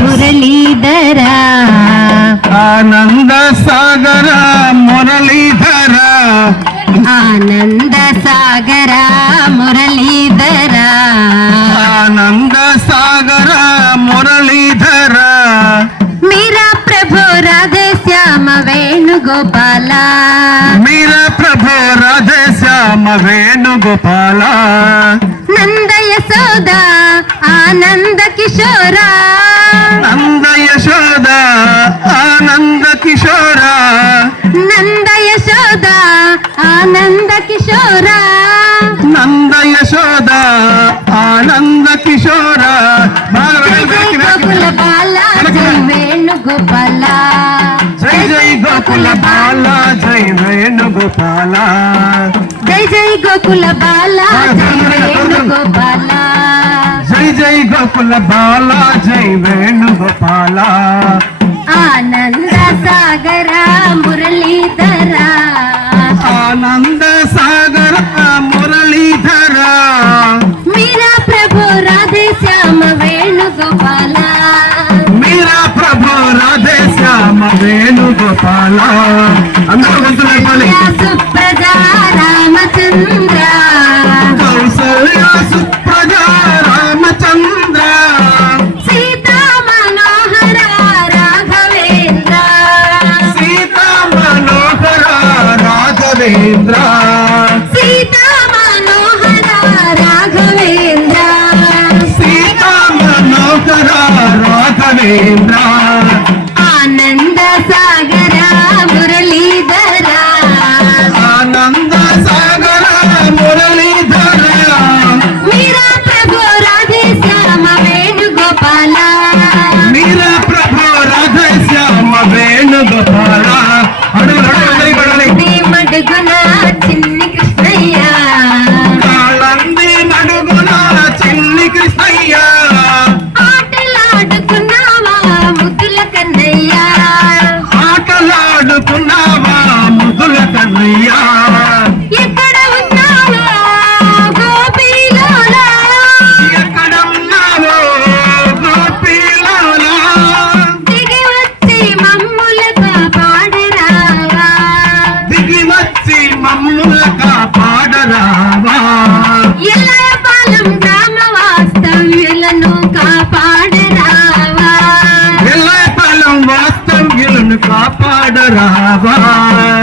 మురళీధరా. ఆనంద సాగర మురళీధర. ఆనంద సాగరా మురళీధరా. ఆనంద సాగర మురళీధర. మీరా ప్రభు రాధే శ్యామ వేణుగోపాల. మీర ప్రభు రాధేశ్యామ వేణుగోపాల. నంద యశోద ఆనంద కిశోర నంద యశోద ఆనంద కిశోర నంద యశోద ఆనంద కిశోర నంద యశోద ఆనంద కిశోర జై జై గోకుల బాల జై జై వేణుగోపాల. జై జై గోకుల బాల జై జై గోకుల బాల జై జై వేణుగోపాల. జై గోకుల బాల జై వేణుగోపాల ఆనంద సాగర మురళీధర ఆనంద సాగర మురళీధర మీరా ప్రభు రాధే శ్యామ వేణుగోపాల మీరా ప్రభు రాధే శ్యామ వేణుగోపాల అందరూ సుప్రజా రాఘవేంద్ర. సీతా మనోహర రాఘవేంద్ర. సీతా మనోహర రాఘవేంద్ర. ఆనంద సాగర మురళీధర. ఆనంద సాగర మురళీధర. మీరా ప్రభు రాధే శ్యామ వేణుగోపాల. మీర ప్రభు రాధే శ్యామ వేణుగోపాల. అడుగులు Desde కాపాడరావా